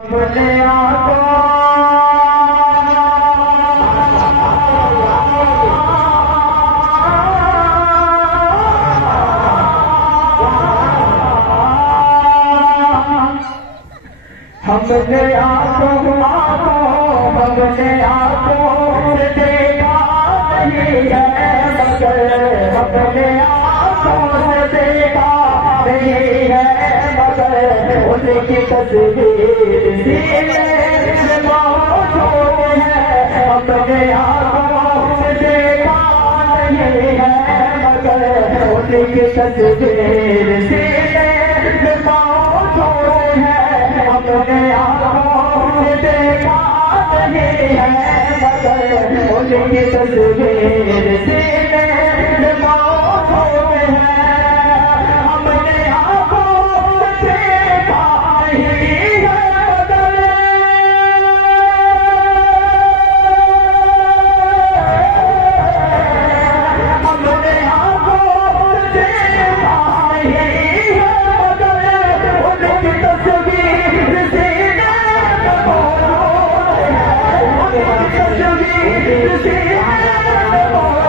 अपने आको हमने आँखों से देखा नहीं है मगर अपने आँखों से देखा नहीं है मगर उनकी तस्वीर सीने में मौजूद है। अपने आँखों से देखा नहीं है मगर उनकी तस्वीर सीने में मौजूद है। अपने आँखों से देखा नहीं है मगर उनकी तस्वीर सीने में मौजूद है। हमने आँखों से देखा नहीं है मगर हमने आँखों से देखा नहीं है मगर उनकी तस्वीर सीने में मौजूद है। उनकी तस्वीर सीने में मौजूद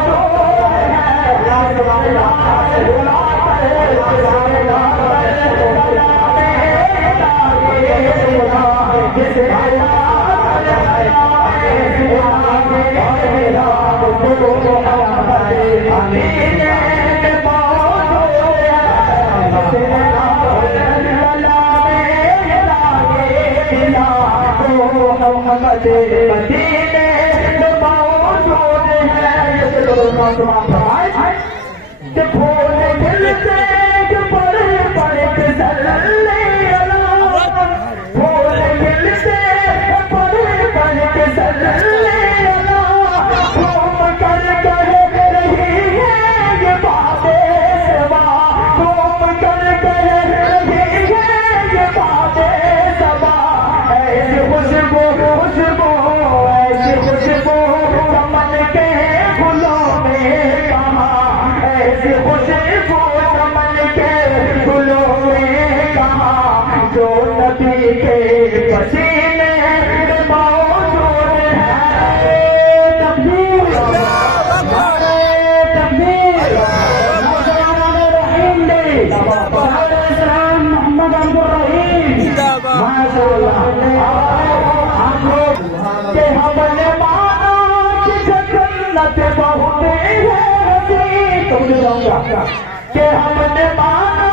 जो नबी के पसीने में मौजूद है। तकबीर तकबीर रहीम दे मोहम्मद अब्दुल रहीम माशाअल्लाह। हम लोग के हमने माना कि जन्नत बहुत है तुम जाऊंगा कि हमने माना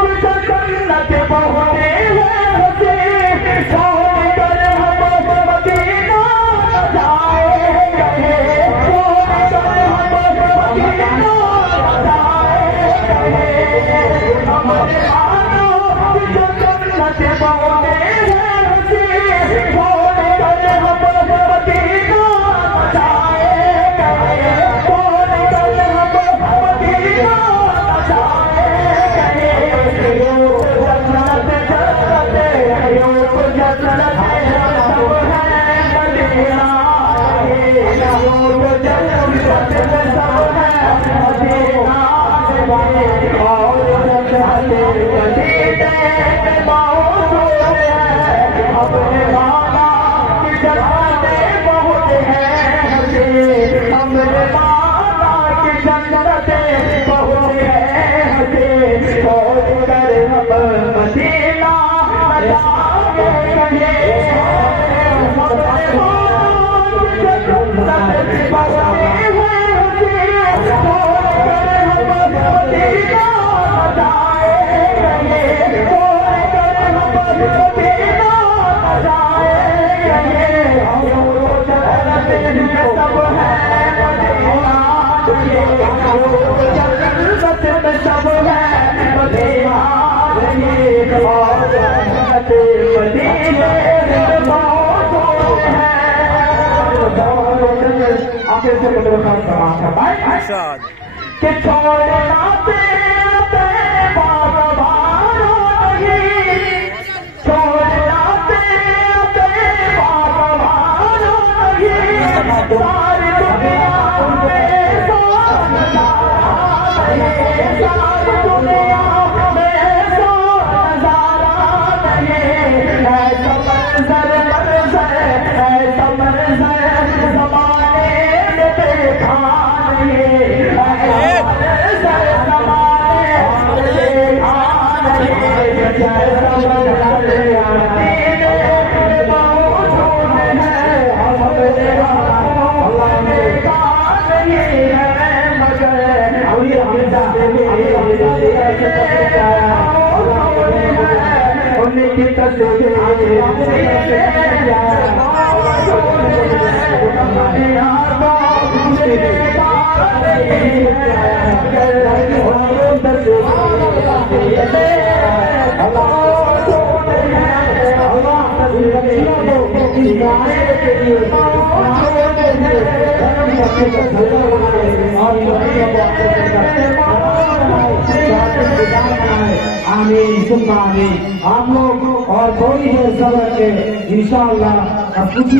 कि जन्नत बहुत है। छोड़ कर हम मदीना जाएंगे, छोड़ कर हम मदीना जाएंगे। हमने माना कि जन्नत बहुत है छोड़ कर हम मदीना जाएंगे, छोड़ कर हम मदीना जाएंगे। कि छोड़ना तेरे बाबा नहीं, छोड़ना तेरे बाबा नहीं। सारी दुनिया में सारी दुनिया में नजारा नहीं है। आमीन। हम लोग और थोड़ी देर सबर के इंशाअल्लाह अब कुछ